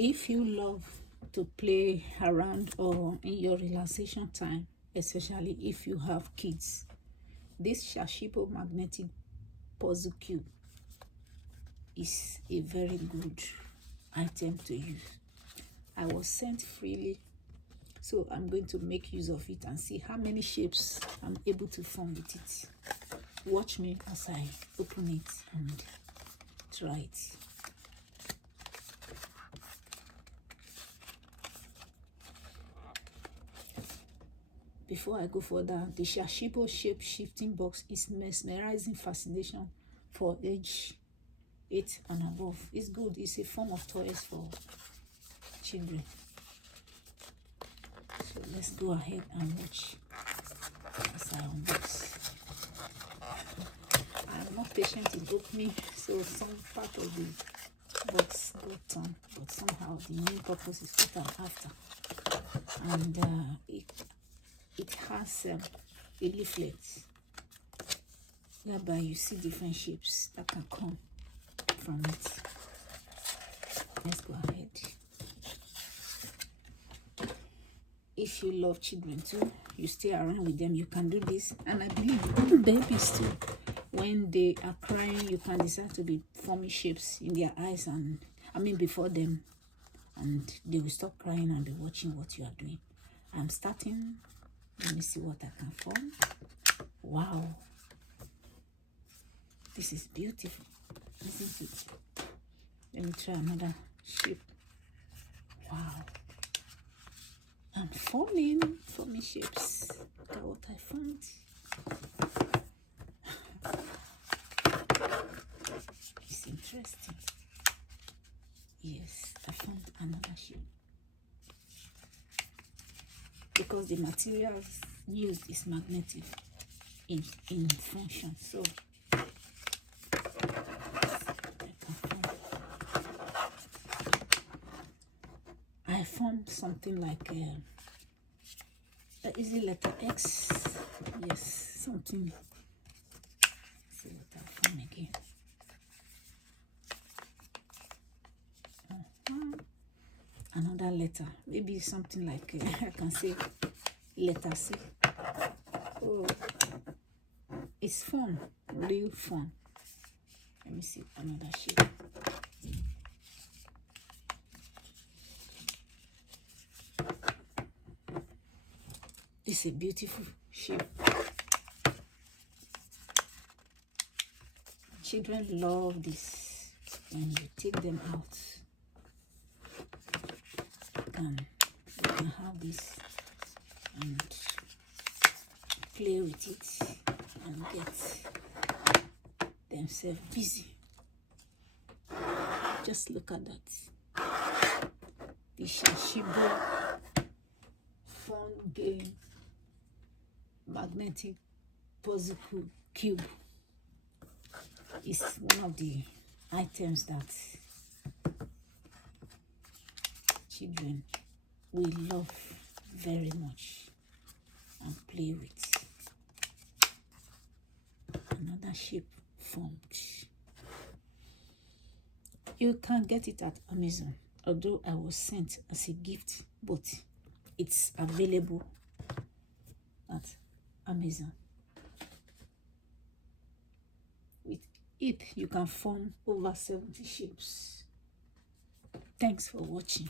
If you love to play around or in your relaxation time, especially if you have kids, this Shashipo magnetic puzzle cube is a very good item to use. I was sent freely, so I'm going to make use of it and see how many shapes I'm able to form with it. Watch me as I open it and try it. Before I go further, the Shashipo shape shifting box is mesmerizing fascination for age 8 and above. It's good. It's a form of toys for children. So let's go ahead and watch as I unbox. I'm not patient in opening, so some part of the box got torn, but somehow the main purpose is what I'm after. And it has a leaflet whereby you see different shapes that can come from it. Let's go ahead. If you love children too, you stay around with them, you can do this. And I believe babies too, when they are crying, you can decide to be forming shapes in their eyes and before them, and they will stop crying and be watching what you are doing. I'm starting. Let me see what I can form. Wow, this is beautiful, isn't it? Let me try another shape. Wow, I'm forming shapes. Look at what I found. It's interesting. Yes, I found another shape. Because the materials used is magnetic in function, so I formed something like is it letter X? Yes, something. Let's see what I form again. Another letter, maybe something like I can say letter C. Oh, it's fun, real fun. Let me see another shape. It's a beautiful shape. Children love this when you take them out. You can have this and play with it and get themselves busy. Just look at that. The Shashipo fun game magnetic puzzle cube is one of the items that children will love very much and play with. Another shape formed. You can get it at Amazon, although I was sent as a gift, but it's available at Amazon. With it, you can form over 70 shapes. Thanks for watching.